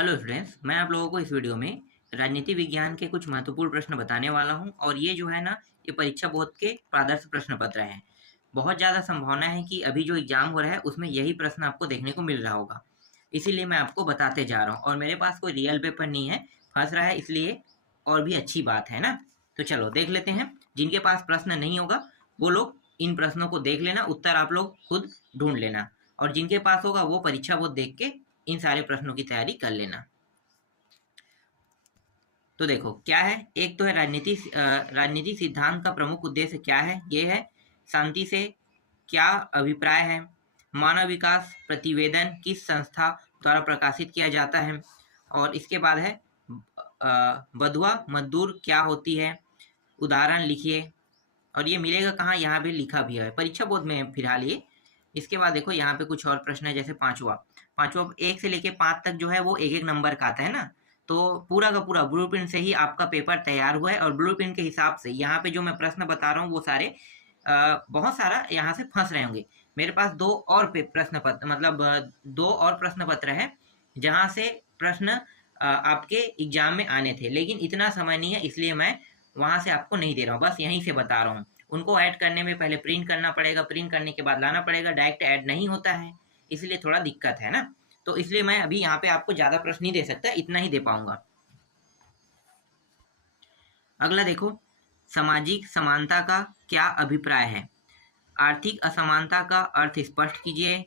Hello students, मैं आप लोगों को इस वीडियो में राजनीति विज्ञान के कुछ महत्वपूर्ण प्रश्न बताने वाला हूं और ये जो है ना, ये परीक्षा बोर्ड के आदर्श प्रश्न पत्र हैं। बहुत ज़्यादा संभावना है कि अभी जो एग्जाम हो रहा है उसमें यही प्रश्न आपको देखने को मिल रहा होगा। इसीलिए मैं आपको बताते जा रहा हूँ और मेरे पास कोई रियल पेपर नहीं है, फंस रहा है, इसलिए और भी अच्छी बात है ना। तो चलो देख लेते हैं। जिनके पास प्रश्न नहीं होगा वो लोग इन प्रश्नों को देख लेना, उत्तर आप लोग खुद ढूंढ लेना, और जिनके पास होगा वो परीक्षा बोर्ड देख के इन सारे प्रश्नों की तैयारी कर लेना। तो देखो क्या है, एक तो है राजनीति सिद्धांत का प्रमुख उद्देश्य क्या है। ये है शांति से क्या अभिप्राय है, मानव विकास प्रतिवेदन किस संस्था द्वारा प्रकाशित किया जाता है, और इसके बाद है बधुआ मजदूर क्या होती है, उदाहरण लिखिए। और ये मिलेगा कहाँ, यहाँ पे लिखा भी है परीक्षा बोर्ड में फिलहाल ये। इसके बाद देखो यहाँ पे कुछ और प्रश्न है, जैसे पांचवा पांचवा 1 से लेके 5 तक जो है वो एक एक नंबर का आता है ना। तो पूरा का पूरा ब्लूप्रिंट से ही आपका पेपर तैयार हुआ है और ब्लूप्रिंट के हिसाब से यहाँ पे जो मैं प्रश्न बता रहा हूँ वो सारे बहुत सारा यहाँ से फंस रहे होंगे। मेरे पास दो और प्रश्न पत्र मतलब दो और प्रश्न पत्र है जहाँ से प्रश्न आपके एग्जाम में आने थे, लेकिन इतना समय नहीं है इसलिए मैं वहां से आपको नहीं दे रहा हूँ, बस यहीं से बता रहा हूँ। उनको ऐड करने में पहले प्रिंट करना पड़ेगा, प्रिंट करने के बाद लाना पड़ेगा, डायरेक्ट ऐड नहीं होता है, इसलिए थोड़ा दिक्कत है ना। तो इसलिए मैं अभी यहाँ पे आपको ज्यादा प्रश्न नहीं दे सकता, इतना ही दे पाऊंगा। अगला देखो, सामाजिक समानता का क्या अभिप्राय है। आर्थिक असमानता का अर्थ स्पष्ट कीजिए।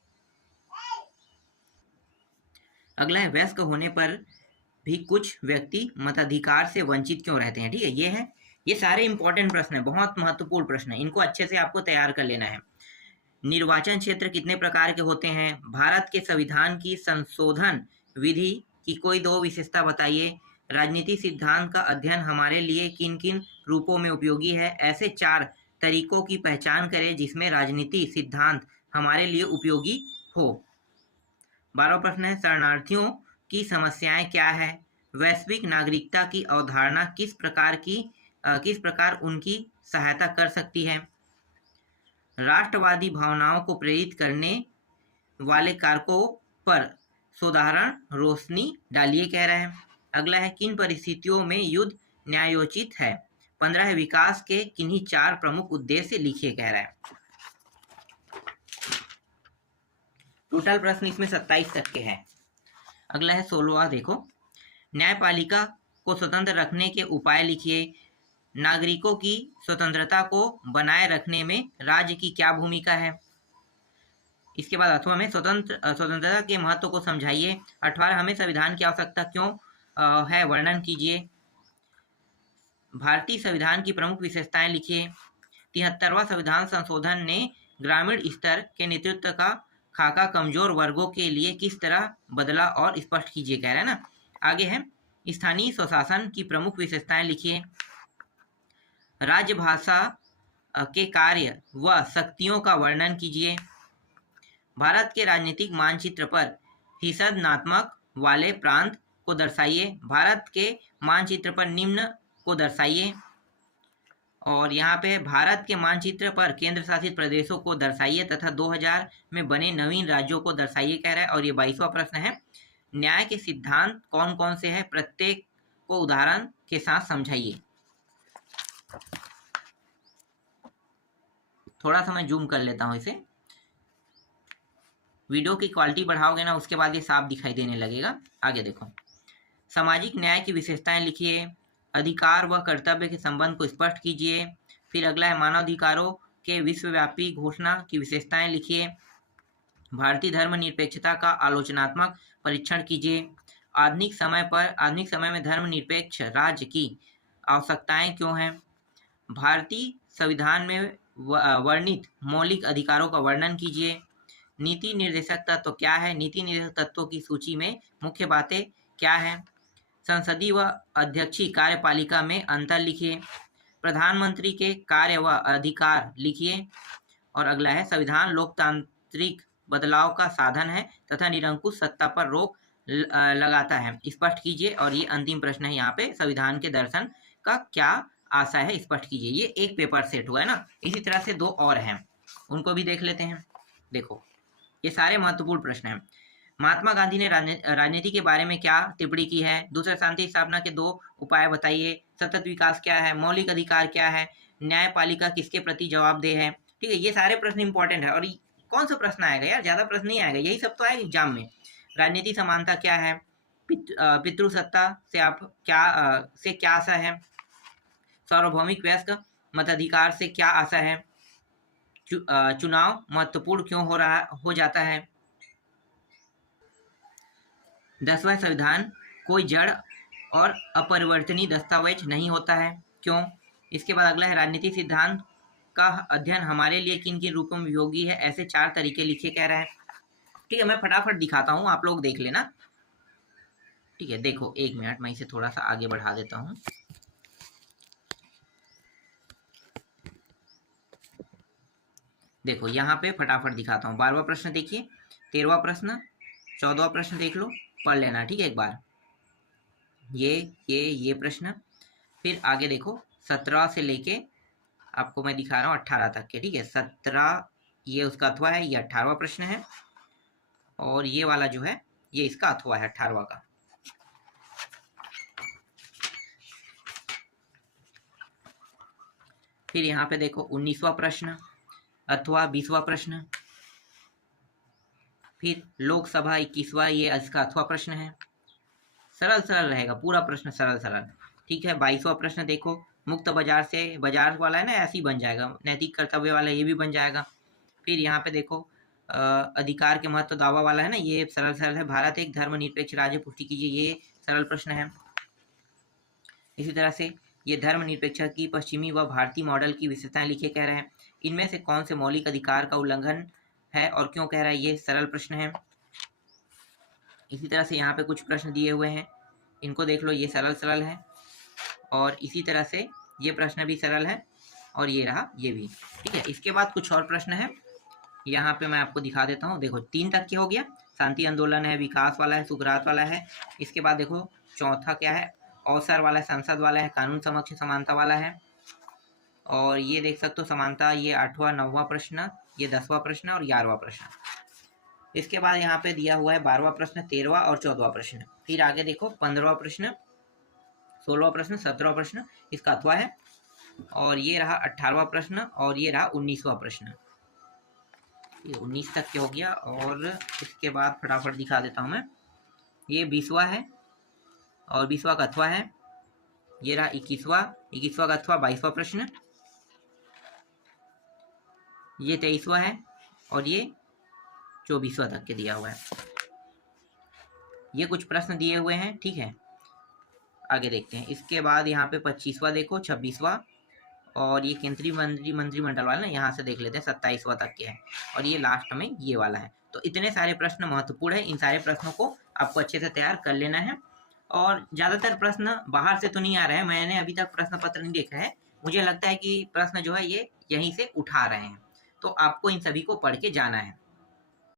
अगला है, वयस्क होने पर भी कुछ व्यक्ति मताधिकार से वंचित क्यों रहते हैं। ठीक है, ये सारे इंपॉर्टेंट प्रश्न है, बहुत महत्वपूर्ण प्रश्न है, इनको अच्छे से आपको तैयार कर लेना है। निर्वाचन क्षेत्र कितने प्रकार के होते हैं। भारत के संविधान की संशोधन विधि की कोई दो विशेषता बताइए। राजनीति सिद्धांत का अध्ययन हमारे लिए किन किन रूपों में उपयोगी है। ऐसे 4 तरीकों की पहचान करें जिसमें राजनीति सिद्धांत हमारे लिए उपयोगी हो। 12वां प्रश्न है, शरणार्थियों की समस्याएं क्या है। वैश्विक नागरिकता की अवधारणा किस प्रकार उनकी सहायता कर सकती है। राष्ट्रवादी भावनाओं को प्रेरित करने वाले कारकों पर सोदाहरण रोशनी डालिए कह रहा है। अगला है, किन परिस्थितियों में युद्ध न्यायोचित है। 15 है, विकास के किन्हीं 4 प्रमुख उद्देश्य लिखिए कह रहा है। टोटल प्रश्न इसमें 27 तक के हैं। अगला है 16वां, देखो, न्यायपालिका को स्वतंत्र रखने के उपाय लिखिए। नागरिकों की स्वतंत्रता को बनाए रखने में राज्य की क्या भूमिका है। इसके बाद 8वां में स्वतंत्रता के महत्व को समझाइए। 18 हमें संविधान की आवश्यकता क्यों है, वर्णन कीजिए। भारतीय संविधान की प्रमुख विशेषताएं लिखिए। 73वां संविधान संशोधन ने ग्रामीण स्तर के नेतृत्व का खाका कमजोर वर्गों के लिए किस तरह बदला और स्पष्ट कीजिए कह रहा है ना। आगे है, स्थानीय स्वशासन की प्रमुख विशेषताएं लिखिए। राजभाषा के कार्य व शक्तियों का वर्णन कीजिए। भारत के राजनीतिक मानचित्र पर हिस्सात्मक वाले प्रांत को दर्शाइए। भारत के मानचित्र पर निम्न को दर्शाइए। और यहाँ पे भारत के मानचित्र पर केंद्र शासित प्रदेशों को दर्शाइए तथा 2000 में बने नवीन राज्यों को दर्शाइए कह रहा है। और ये 22वां प्रश्न है, न्याय के सिद्धांत कौन कौन से हैं, प्रत्येक को उदाहरण के साथ समझाइए। थोड़ा सा मैं जूम कर लेता हूं इसे, वीडियो की क्वालिटी बढ़ाओगे ना उसके बाद ये साफ दिखाई देने लगेगा। आगे देखो, सामाजिक न्याय की विशेषताएं लिखिए। अधिकार व कर्तव्य के संबंध को स्पष्ट कीजिए। फिर अगला है, मानवाधिकारों के विश्वव्यापी घोषणा की विशेषताएं लिखिए। भारतीय धर्मनिरपेक्षता का आलोचनात्मक परीक्षण कीजिए। आधुनिक समय में धर्मनिरपेक्ष राज्य की आवश्यकताएं क्यों हैं। भारतीय संविधान में वर्णित मौलिक अधिकारों का वर्णन कीजिए। नीति निर्देशक तत्व क्या है, नीति निर्देशक तत्वों की सूची में मुख्य बातें क्या है। संसदीय व अध्यक्षीय कार्यपालिका में अंतर लिखिए। प्रधानमंत्री के कार्य व अधिकार लिखिए। और अगला है, संविधान लोकतांत्रिक बदलाव का साधन है तथा निरंकुश सत्ता पर रोक लगाता है, स्पष्ट कीजिए। और ये अंतिम प्रश्न है यहाँ पे, संविधान के दर्शन का क्या आशय है, स्पष्ट कीजिए। ये एक पेपर सेट हुआ है ना। इसी तरह से 2 और हैं, उनको भी देख लेते हैं। देखो, ये सारे महत्वपूर्ण प्रश्न हैं। महात्मा गांधी ने राजनीति के बारे में क्या टिप्पणी की है? दूसरे, शांति स्थापना के 2 उपाय बताइए। सतत विकास क्या है? मौलिक अधिकार क्या है? न्यायपालिका किसके प्रति जवाबदेह है? ठीक है, ये सारे प्रश्न इंपॉर्टेंट है। और कौन सा प्रश्न आएगा यार, ज्यादा प्रश्न नहीं आएगा, यही सब तो आएगा एग्जाम में। राजनीति समानता क्या है? पितृसत्ता से आप क्या आशा है? सार्वभौमिक वयस्क मताधिकार से क्या आशा है? चुनाव महत्वपूर्ण क्यों हो जाता है? 10वां संविधान कोई जड़ और अपरिवर्तनीय दस्तावेज नहीं होता है, क्यों? इसके बाद अगला है, राजनीतिक सिद्धांत का अध्ययन हमारे लिए किन किन रूपों में उपयोगी है? ऐसे 4 तरीके लिखे कह रहा है। ठीक है, मैं फटाफट दिखाता हूँ, आप लोग देख लेना। ठीक है, देखो 1 मिनट, मैं इसे थोड़ा सा आगे बढ़ा देता हूँ। देखो यहाँ पे फटाफट दिखाता हूँ। 12वां प्रश्न देखिए, 13वां प्रश्न, 14वां प्रश्न देख लो, पढ़ लेना। ठीक है, एक बार ये प्रश्न, फिर आगे देखो 17 से लेके आपको मैं दिखा रहा हूँ 18 तक के। ठीक है, 17 ये उसका अथवा है, ये 18वां प्रश्न है, और ये वाला जो है ये इसका अथवा है 18वां का। फिर यहाँ पे देखो 19वां प्रश्न अथवा 20वां प्रश्न, फिर लोकसभा 21वां, ये इसका अथवा प्रश्न है। सरल सरल रहेगा पूरा प्रश्न, सरल सरल। ठीक है, 22वां प्रश्न देखो, मुक्त बाजार से, बाजार वाला है ना, ऐसे ही बन जाएगा। नैतिक कर्तव्य वाला ये भी बन जाएगा। फिर यहाँ पे देखो अधिकार के महत्व दावा वाला है ना, ये सरल सरल है। भारत एक धर्मनिरपेक्ष राज्य, पुष्टि कीजिए, ये सरल प्रश्न है। इसी तरह से ये धर्मनिरपेक्षता की पश्चिमी व भारतीय मॉडल की विशेषताएं लिखे कह रहे हैं। इनमें से कौन से मौलिक अधिकार का उल्लंघन है और क्यों कह रहा है? ये सरल प्रश्न है। इसी तरह से यहाँ पे कुछ प्रश्न दिए हुए हैं, इनको देख लो, ये सरल सरल है। और इसी तरह से ये प्रश्न भी सरल है, और ये रहा ये भी। ठीक है, इसके बाद कुछ और प्रश्न है, यहाँ पे मैं आपको दिखा देता हूँ। देखो 3 तक के हो गया, शांति आंदोलन है, विकास वाला है, सुग्रात वाला है। इसके बाद देखो चौथा क्या है, अवसर वाला है, संसद वाला है, कानून समक्ष समानता वाला है। और ये देख सकते हो समानता, ये 8वां 9वां प्रश्न, ये 10वां प्रश्न और 11वां प्रश्न। इसके बाद यहाँ पे दिया हुआ है 12वां प्रश्न, 13वां और 14वां प्रश्न। फिर आगे देखो 15वां प्रश्न, 16वां प्रश्न, 17वां प्रश्न, इसका अथवा है। और ये रहा 18वां प्रश्न, और ये रहा 19वां प्रश्न। ये 19 तक के हो गया। और इसके बाद फटाफट दिखा देता हूँ मैं, ये 20वां है और 20वां का अथवा है। ये रहा 21वां का अथवा, 22वां प्रश्न, ये 23वां है, और ये 24वां तक के दिया हुआ है। ये कुछ प्रश्न दिए हुए हैं। ठीक है, आगे देखते हैं। इसके बाद यहाँ पे 25वां देखो, 26वां, और ये केंद्रीय मंत्रिमंडल वाला ना, यहाँ से देख लेते हैं 27वां तक के है, और ये लास्ट में ये वाला है। तो इतने सारे प्रश्न महत्वपूर्ण है, इन सारे प्रश्नों को आपको अच्छे से तैयार कर लेना है। और ज़्यादातर प्रश्न बाहर से तो नहीं आ रहे हैं, मैंने अभी तक प्रश्न पत्र नहीं देखा है, मुझे लगता है कि प्रश्न जो है ये यहीं से उठा रहे हैं, तो आपको इन सभी को पढ़ के जाना है।